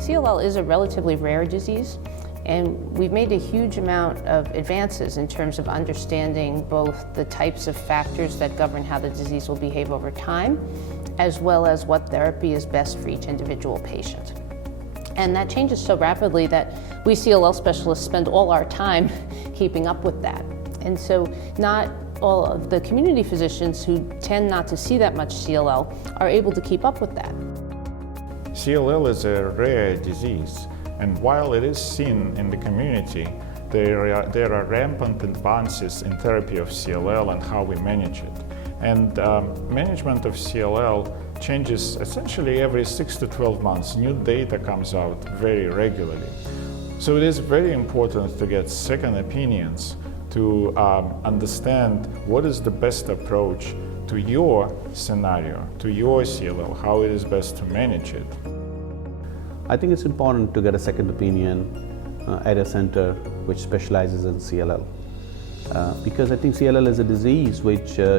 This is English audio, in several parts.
CLL is a relatively rare disease, and we've made a huge amount of advances in terms of understanding both the types of factors that govern how the disease will behave over time, as well as what therapy is best for each individual patient. And that changes so rapidly that we CLL specialists spend all our time keeping up with that. And so not all of the community physicians who tend not to see that much CLL are able to keep up with that. CLL is a rare disease, and while it is seen in the community, there are rampant advances in therapy of CLL and how we manage it. And management of CLL changes essentially every 6 to 12 months. New data comes out very regularly. So it is very important to get second opinions to understand what is the best approach to your scenario, to your CLL, how it is best to manage it. I think it's important to get a second opinion at a center which specializes in CLL. Because I think CLL is a disease which, a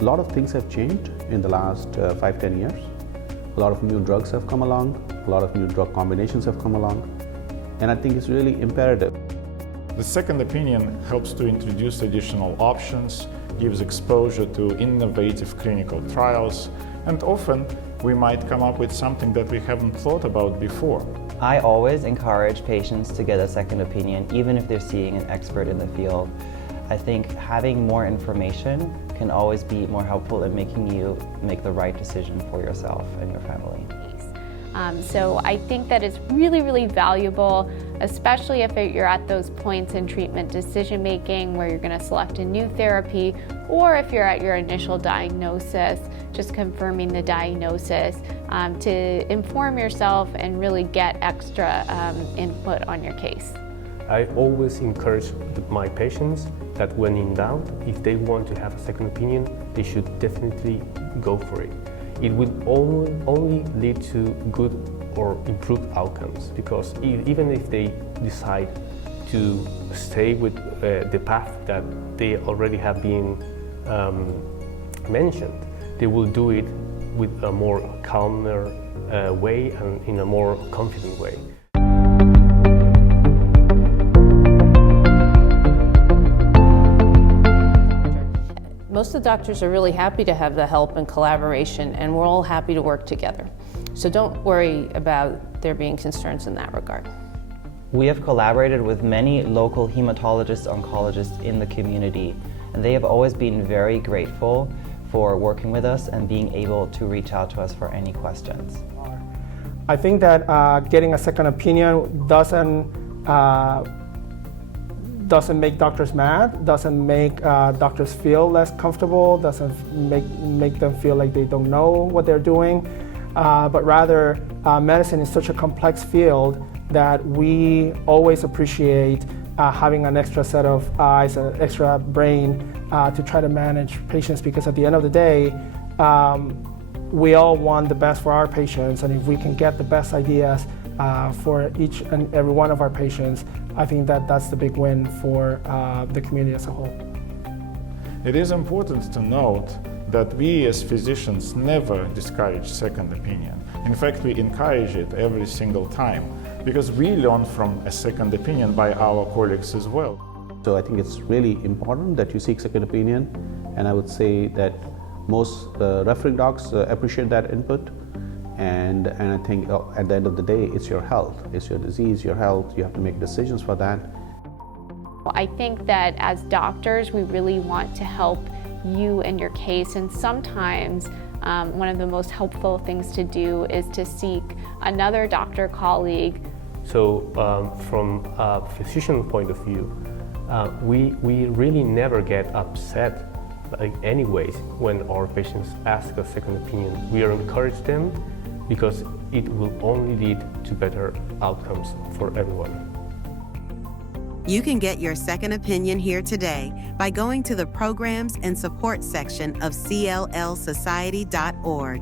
lot of things have changed in the last 5-10 years. A lot of new drugs have come along, a lot of new drug combinations have come along, and I think it's really imperative. The second opinion helps to introduce additional options, gives exposure to innovative clinical trials, and often we might come up with something that we haven't thought about before. I always encourage patients to get a second opinion, even if they're seeing an expert in the field. I think having more information can always be more helpful in making you make the right decision for yourself and your family. So I think that it's really, really valuable, especially if you're at those points in treatment decision making where you're going to select a new therapy, or if you're at your initial diagnosis, just confirming the diagnosis, to inform yourself and really get extra input on your case. I always encourage my patients that when in doubt, if they want to have a second opinion, they should definitely go for it. It will only lead to good or improved outcomes, because even if they decide to stay with the path that they already have been mentioned, they will do it with a more calmer way and in a more confident way. Most of the doctors are really happy to have the help and collaboration, and we're all happy to work together. So don't worry about there being concerns in that regard. We have collaborated with many local hematologists, oncologists in the community, and they have always been very grateful for working with us and being able to reach out to us for any questions. I think that getting a second opinion doesn't make doctors mad, doesn't make doctors feel less comfortable, doesn't make them feel like they don't know what they're doing, but rather medicine is such a complex field that we always appreciate having an extra set of eyes, an extra brain to try to manage patients, because at the end of the day, we all want the best for our patients, and if we can get the best ideas for each and every one of our patients, I think that that's the big win for the community as a whole. It is important to note that we as physicians never discourage second opinion. In fact, we encourage it every single time, because we learn from a second opinion by our colleagues as well. So I think it's really important that you seek second opinion, and I would say that most referring docs appreciate that input. And I think at the end of the day, it's your health, it's your disease, your health. You have to make decisions for that. I think that as doctors, we really want to help you and your case, and sometimes one of the most helpful things to do is to seek another doctor colleague. So from a physician point of view, we really never get upset anyways when our patients ask a second opinion. We encourage them because it will only lead to better outcomes for everyone. You can get your second opinion here today by going to the Programs and Support section of CLLsociety.org.